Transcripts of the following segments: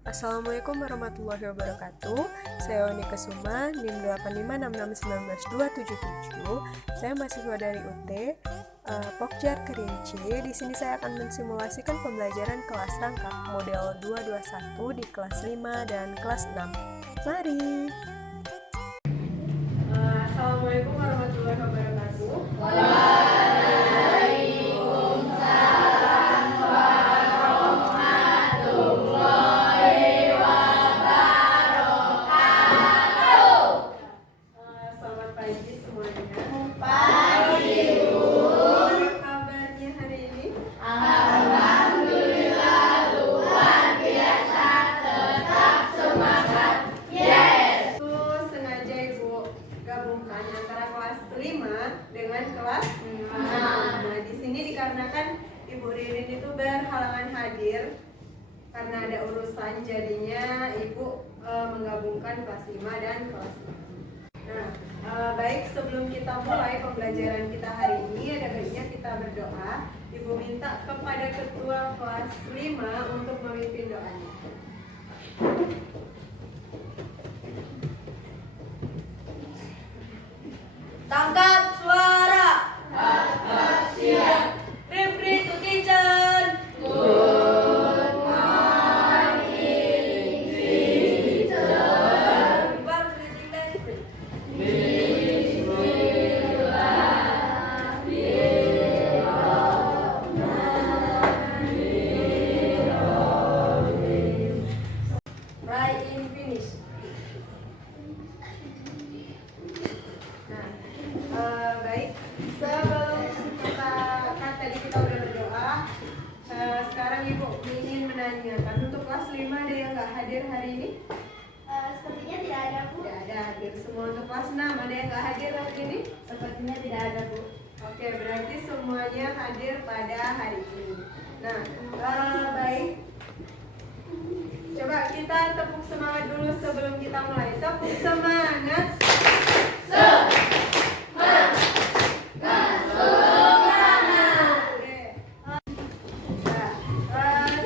Assalamualaikum warahmatullahi wabarakatuh. Saya Oni Kesuma, NIM 856696277. Saya mahasiswa dari UT Pokjar Kerinci. Di sini saya akan mensimulasikan pembelajaran kelas rangkap model 221 di kelas 5 dan kelas 6. Mari. Assalamualaikum warahmatullahi wabarakatuh. Antara kelas 5 dengan kelas 6. Nah, di sini dikarenakan Ibu Ririn itu berhalangan hadir karena ada urusan, jadinya Ibu menggabungkan kelas 5 dan kelas 6. Nah, baik, sebelum kita mulai pembelajaran kita hari ini, ada baiknya kita berdoa. Ibu minta kepada ketua kelas 5 untuk memimpin doanya. Tangkap suara. Siap. Repeat to teacher. Good morning, teacher. Baru reading Right in finish. Baik, sebelum kan tadi kita udah berdoa, sekarang Ibu ingin menanyakan untuk kelas 5 ada yang nggak hadir hari ini? Sepertinya tidak ada, Bu. Tidak ada hadir. Semua untuk kelas 6 ada yang nggak hadir hari ini? Sepertinya tidak ada, Bu. Oke, berarti semuanya hadir pada hari ini. Nah, baik. Coba kita tepuk semangat dulu sebelum kita mulai. Tepuk semangat.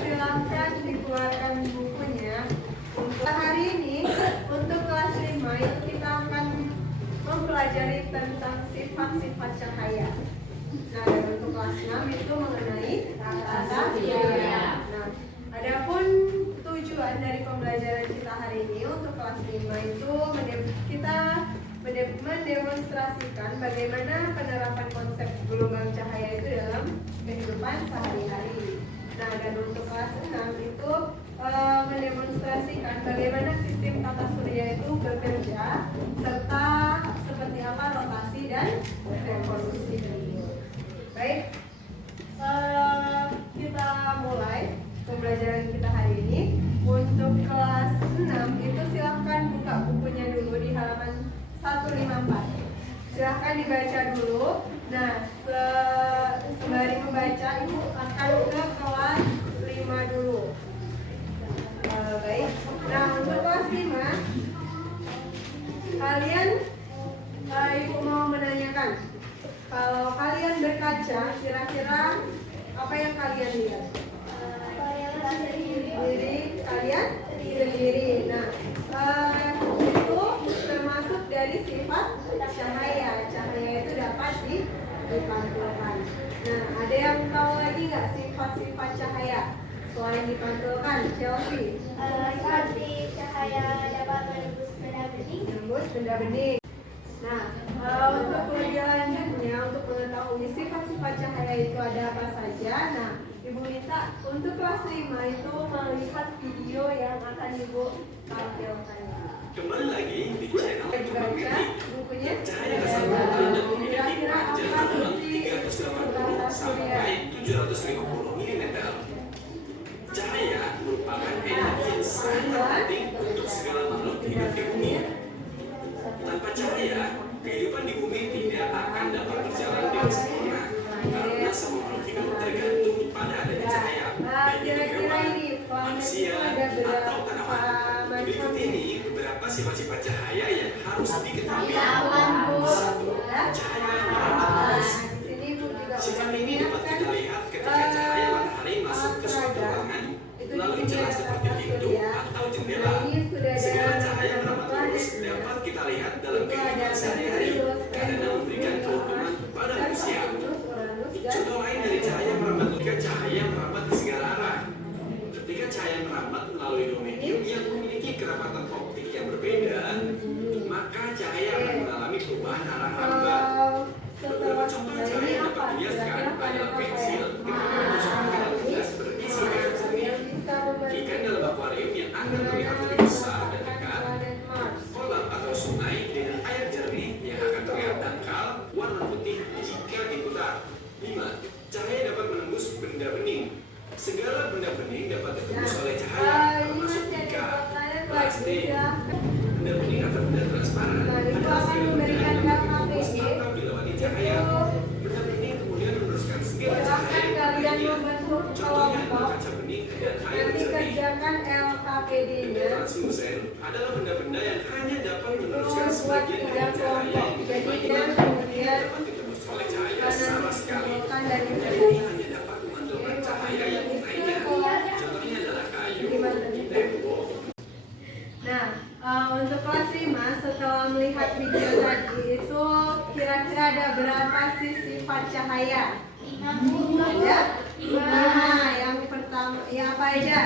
Silakan dikeluarkan bukunya. Untuk hari ini, untuk kelas 5 itu kita akan mempelajari tentang sifat-sifat cahaya. Nah, dan untuk kelas 6 itu mengenai tata surya. Nah, adapun tujuan dari pembelajaran kita hari ini untuk kelas 5 itu kita mendemonstrasikan bagaimana penerapan konsep gelombang cahaya itu dalam kehidupan sehari-hari. Nah, dan untuk kelas 6 itu mendemonstrasikan bagaimana sistem tata surya itu bekerja serta seperti apa rotasi dan revolusi. Baik, kita mulai pembelajaran kita hari ini. Untuk kelas 6 itu silahkan buka bukunya dulu di halaman 154. Silahkan dibaca dulu. Nah, sembari membaca, Ibu akan ke kelas 5 dulu. Baik. Nah, untuk kelas 5, kalian, Ibu mau menanyakan, kalau kalian berkaca, kira-kira apa yang kalian lihat? Diri kalian sendiri. Nah, itu termasuk dari sifat cahaya. Cahaya itu dapat dipantulkan. Nah, ada yang tahu lagi nggak sifat-sifat cahaya selain dipantulkan? Chelsea? Seperti cahaya dapat menembus benda bening. Menembus benda bening. Nah, untuk lebih lanjutnya, untuk mengetahui sifat-sifat cahaya itu ada apa saja, nah, Ibu minta untuk kelas 5 itu melihat video yang akan Ibu tampilkan. Kembali lagi di channel Baca bukunya. Cahaya keseluruhan dan memiliki Kira-kira panjang apa dalam sih 380 tata surya? sampai 750 mm. Cahaya merupakan energi yang sangat penting untuk segala makhluk hidup di bumi. Tanpa cahaya, kehidupan di bumi tidak akan dapat berjalan dengan sempurna karena semua makhluk hidup tergantung pada adanya cahaya. Kira-kira ini Manusia atau tanaman. Berikut ini beberapa sifat-sifat cahaya yang harus diketahui. 1. Cahaya merambat lurus. Sifat ini dapat kita lihat 5. Cahaya dapat menembus benda bening. Segala benda bening dapat ditembus oleh cahaya, termasuk jika kelas D. Benda bening atau benda transparan adalah segala benda yang ditembus atau dilewati cahaya. Benda bening kemudian meneruskan segala cahaya kepadanya. Contohnya adalah kaca bening dan air jernih. Dikerjakan LKPD-nya. Benda translusen adalah benda-benda yang hanya dapat meneruskan sebagian dari cahaya yang diterimanya dan dapat ditembus oleh cahaya sama sekali. Benda ini hanya dapat memantulkan cahaya yang lainnya. Contohnya adalah kayu, tembok. Nah, untuk kelas 5 setelah melihat video tadi itu kira-kira ada berapa sih sifat cahaya? Ada? 5. Yang pertama, ya apa aja?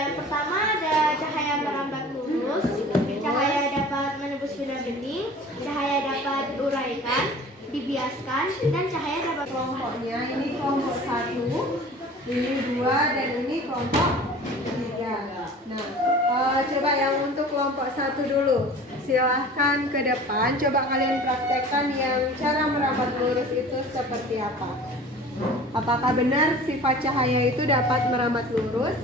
Yang pertama ada cahaya merambat lurus, cahaya dapat menembus benda bening, cahaya dapat diuraikan, dibiaskan, dan cahaya dapat Kelompoknya ini kelompok 1, ini 2, dan ini kelompok 3. Nah, coba yang untuk kelompok 1 dulu. Silahkan ke depan, coba kalian praktekkan yang cara merambat lurus itu seperti apa. Apakah benar sifat cahaya itu dapat merambat lurus?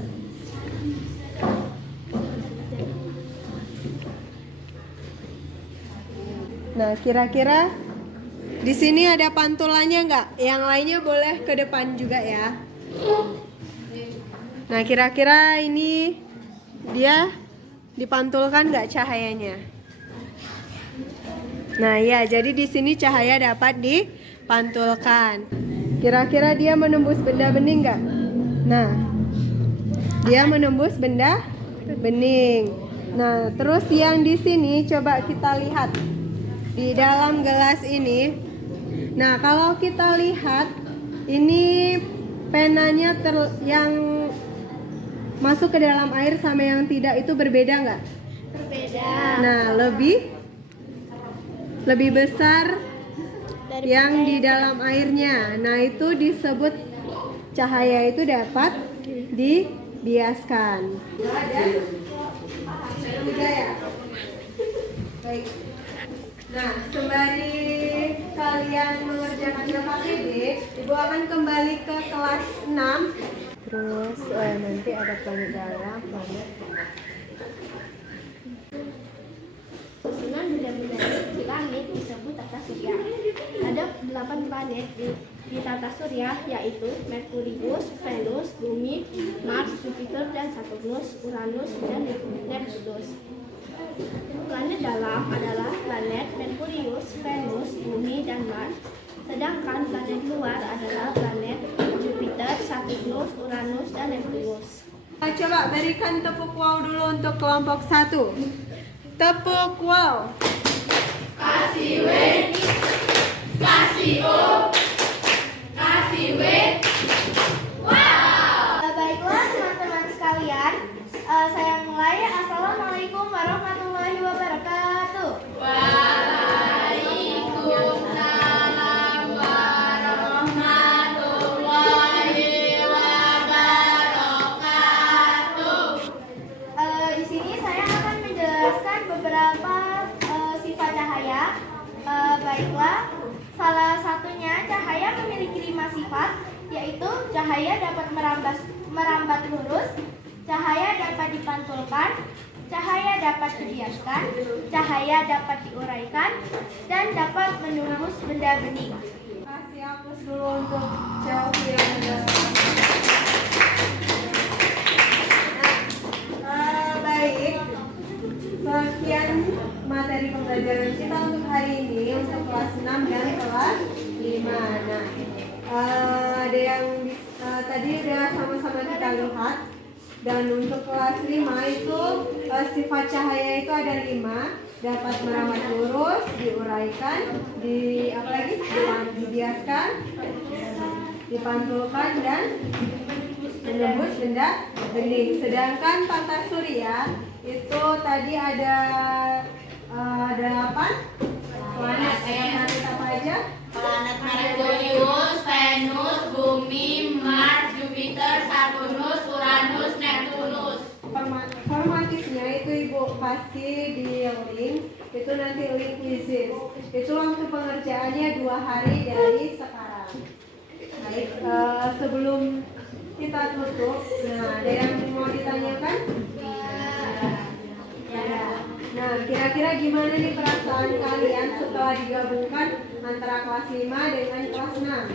Nah, kira-kira di sini ada pantulannya nggak? Yang lainnya boleh ke depan juga ya. Nah, kira-kira ini dia dipantulkan nggak cahayanya? Nah, ya, jadi di sini cahaya dapat dipantulkan. Kira-kira dia menembus benda bening nggak? Nah, dia menembus benda bening. Nah, terus yang di sini coba kita lihat di dalam gelas ini. Nah, kalau kita lihat ini penanya yang masuk ke dalam air sama yang tidak itu berbeda nggak? berbeda. Nah, lebih besar yang di dalam airnya. Nah, itu disebut cahaya itu dapat dibiaskan. Sudah ya? Baik. Nah, sembari kalian mengerjakan LKPD, Ibu akan kembali ke kelas 6. Terus nanti ada planet darah, planet. Susunan benda-benda di langit disebut tata surya. Ada 8 planet di tata surya, yaitu Merkurius, Venus, Bumi, Mars, Jupiter, dan Saturnus, Uranus, dan Neptunus. Planet dalam adalah planet Merkurius, Venus, Bumi, dan Mars. Sedangkan planet luar adalah planet Jupiter, Saturnus, Uranus, dan Neptunus. Coba berikan tepuk wow dulu untuk kelompok 1. Tepuk wow. Kasih W, kasih O, kasih W. Wow! Baiklah teman-teman sekalian, saya mulai. Assalamualaikum warahmatullahi wabarakatuh. Waalaikumsalam warahmatullahi wabarakatuh. Di sini saya akan menjelaskan beberapa sifat cahaya. Baiklah, salah satunya cahaya memiliki 5 sifat, yaitu cahaya dapat merambat lurus, cahaya dapat dipantulkan, cahaya dapat dibiaskan, cahaya dapat diuraikan, dan dapat menembus benda bening. Kasih hapus dulu untuk jauh yang ada. Baik. Sekian materi pembelajaran kita untuk hari ini untuk kelas 6 dan kelas 5. Nah, ada yang tadi udah sama-sama kita lihat. Dan untuk kelas 5 itu sifat cahaya itu ada 5, dapat merambat lurus, diuraikan, dibiaskan, dipantulkan, dan menembus benda bening. Sedangkan tata surya itu tadi ada 8 planet. Planet apa aja? Planet Merkurius, Venus, Bumi, Mars, Jupiter, Saturnus, Uranus, Neptunus. Formatifnya itu Ibu kasih di link, itu nanti link quizzes. Itu waktu pengerjaannya 2 hari dari sekarang. Baik, sebelum kita tutup, nah ada yang mau ditanyakan? Nah, kira-kira gimana nih perasaan kalian setelah digabungkan antara kelas 5 dengan kelas 6?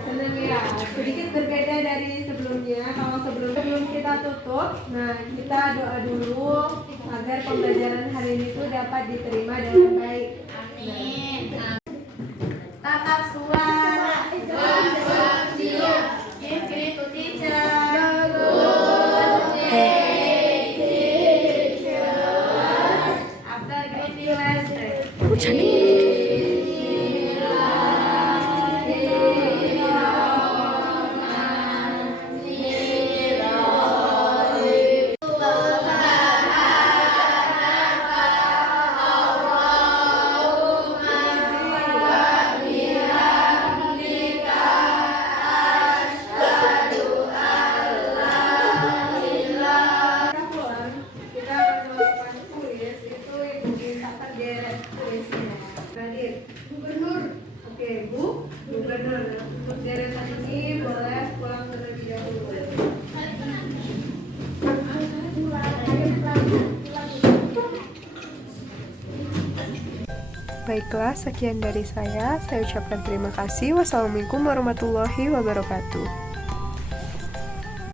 Senang ya, sedikit berbeda dari sebelumnya. Kalau sebelum kita tutup, nah kita doa dulu agar pembelajaran hari ini tuh dapat diterima dengan baik. Amin. Tatap suara. Give greet to teacher. After greeting, let's pray. Kita pulang, kita akan melakukan kuis. Itu ibu minta tergeret kuisnya. Nadir, gubernur. Oke, Bu, gubernur. Untuk deretan ini boleh pulang terlebih dahulu. Baiklah, sekian dari saya. Saya ucapkan terima kasih. Wassalamualaikum warahmatullahi wabarakatuh.